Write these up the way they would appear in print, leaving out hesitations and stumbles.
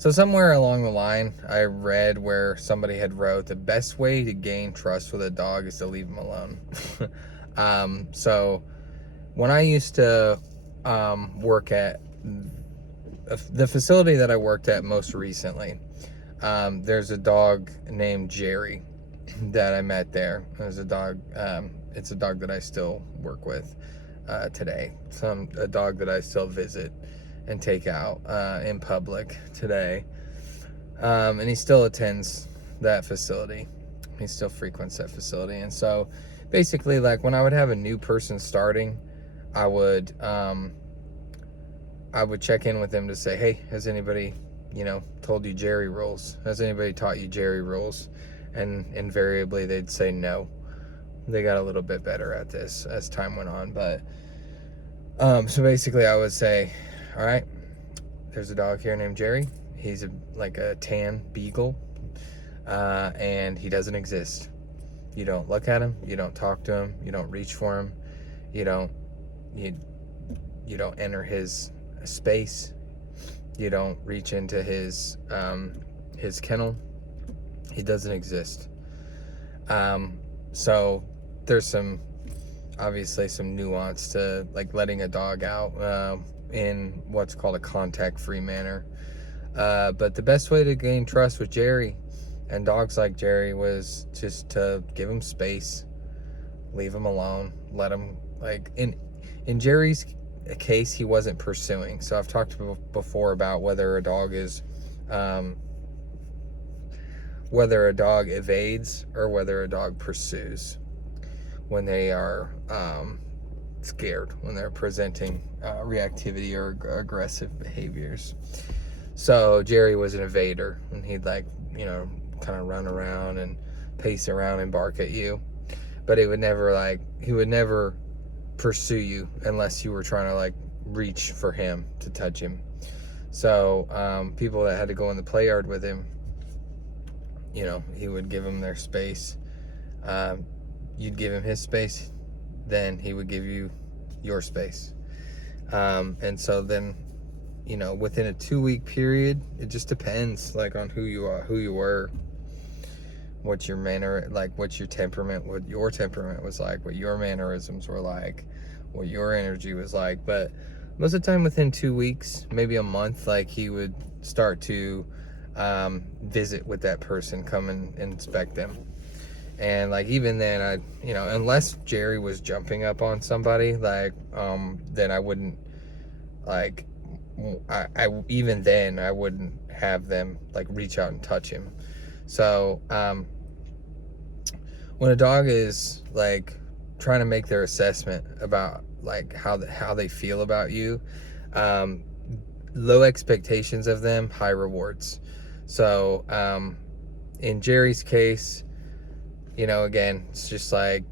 So somewhere along the line, I read where somebody had wrote the best way to gain trust with a dog is to leave them alone. So when I used to work at the facility that I worked at most recently, there's a dog named Jerry that I met there. There's a dog. It's a dog that I still work with today. A dog that I still visit and take out in public today. And he still attends that facility. He still frequents that facility. And so basically, like, when I would have a new person starting, I would check in with them to say, hey, has anybody, told you Jerry rules? Has anybody taught you Jerry rules? And invariably they'd say no. They got a little bit better at this as time went on. But so basically I would say, all right, there's a dog here named Jerry. He's like a tan beagle, and he doesn't exist. You don't look at him, you don't talk to him, you don't reach for him, you don't enter his space, you don't reach into his kennel. He doesn't exist. So there's obviously some nuance to like letting a dog out in what's called a contact-free manner. But the best way to gain trust with Jerry and dogs like Jerry was just to give him space, leave him alone, let him, like, in Jerry's case, he wasn't pursuing. So I've talked before about whether a dog evades or whether a dog pursues when they are scared, when they're presenting reactivity or aggressive behaviors. So Jerry was an evader, and he'd kind of run around and pace around and bark at you, but he would never pursue you unless you were trying to reach for him to touch him. So people that had to go in the play yard with him, he would give them their space. You'd give him his space, then he would give you your space. And so then, within a 2-week period, it just depends on who you are, who you were, what your what your temperament was like, what your mannerisms were like, what your energy was like. But most of the time within 2 weeks, maybe a month, he would start to visit with that person, come and inspect them. And even then, unless Jerry was jumping up on somebody, then I wouldn't even then I wouldn't have them reach out and touch him. So when a dog is trying to make their assessment about how they feel about you, low expectations of them, high rewards. So in Jerry's case, again, it's just I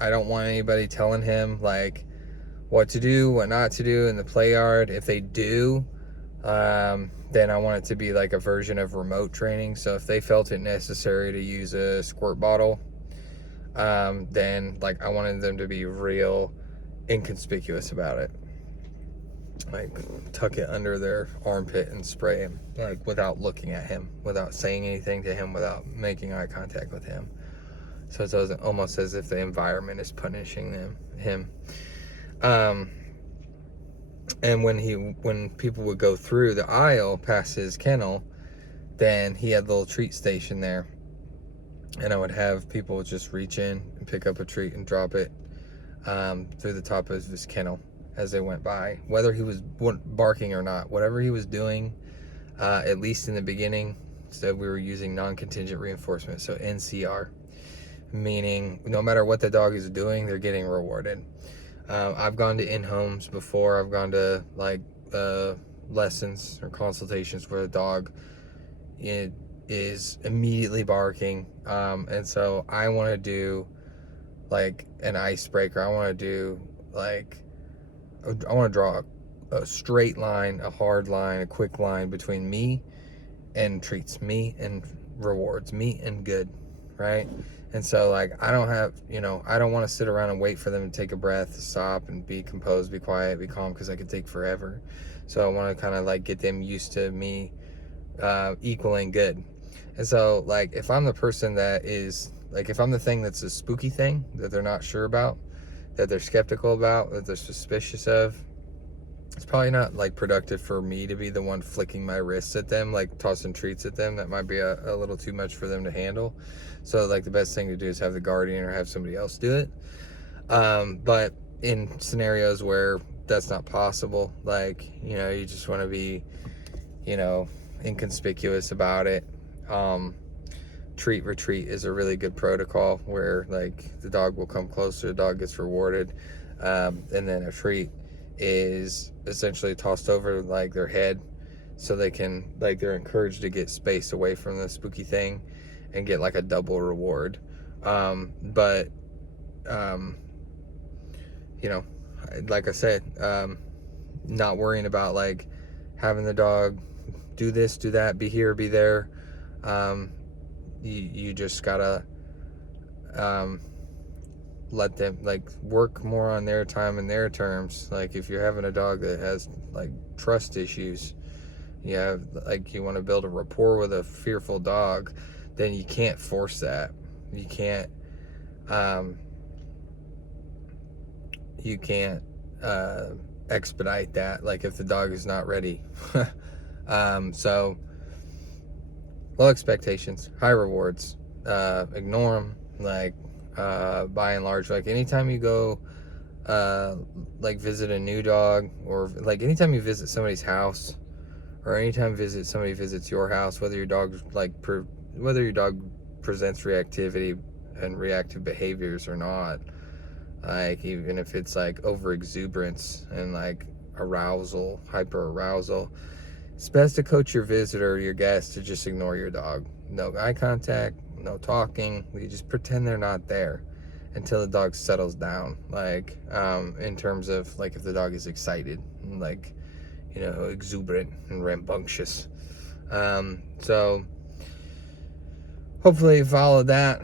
don't want anybody telling him what to do, what not to do in the play yard. If they do, then I want it to be a version of remote training. So if they felt it necessary to use a squirt bottle, then I wanted them to be real inconspicuous about it. Tuck it under their armpit and spray him, without looking at him, without saying anything to him, without making eye contact with him. So it's almost as if the environment is punishing him. And when people would go through the aisle past his kennel, then he had a little treat station there, and I would have people just reach in and pick up a treat and drop it through the top of his kennel as they went by, whether he was barking or not. Whatever he was doing, at least in the beginning, so we were using non-contingent reinforcement, so NCR, meaning no matter what the dog is doing, they're getting rewarded. I've gone to in-homes before. I've gone to lessons or consultations where the dog is immediately barking, and so I want to do an icebreaker. I want to draw a straight line, a hard line, a quick line between me and treats, me and rewards, me and good, right? And so, like, I don't have, I don't want to sit around and wait for them to take a breath, stop, and be composed, be quiet, be calm, because I could take forever. So I want to kind of like get them used to me equaling good. And so, like, if I'm the person that is, like, if I'm the thing that's a spooky thing that they're not sure about, that they're skeptical about, that they're suspicious of, it's probably not, like, productive for me to be the one flicking my wrists at them, like, tossing treats at them. That might be a little too much for them to handle. So, like, the best thing to do is have the guardian or have somebody else do it. But in scenarios where that's not possible, like, you just want to be, inconspicuous about it. Treat retreat is a really good protocol where, like, the dog will come closer, the dog gets rewarded, and then a treat is essentially tossed over, like, their head, so they can, like, they're encouraged to get space away from the spooky thing and get, like, a double reward. But like I said, not worrying about, like, having the dog do this, do that, be here, be there. You just gotta let them, like, work more on their time and their terms. Like, if you're having a dog that has, like, trust issues, you want to build a rapport with a fearful dog, then you can't force that. You can't expedite that, like, if the dog is not ready. So low expectations, high rewards, ignore them. Like, by and large, like, anytime you go like visit a new dog, or like anytime you visit somebody's house, or anytime somebody visits your house, whether your dog presents reactivity and reactive behaviors or not, like, even if it's like over exuberance and, like, arousal, hyper arousal, it's best to coach your visitor or your guest to just ignore your dog. No eye contact, no talking. You just pretend they're not there until the dog settles down. Like, in terms of, like, if the dog is excited and, like, exuberant and rambunctious. So hopefully you followed that.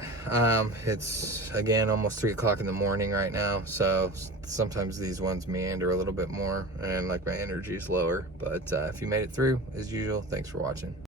It's, again, almost 3 o'clock in the morning right now, so sometimes these ones meander a little bit more and, like, my energy is lower. But if you made it through, as usual, thanks for watching.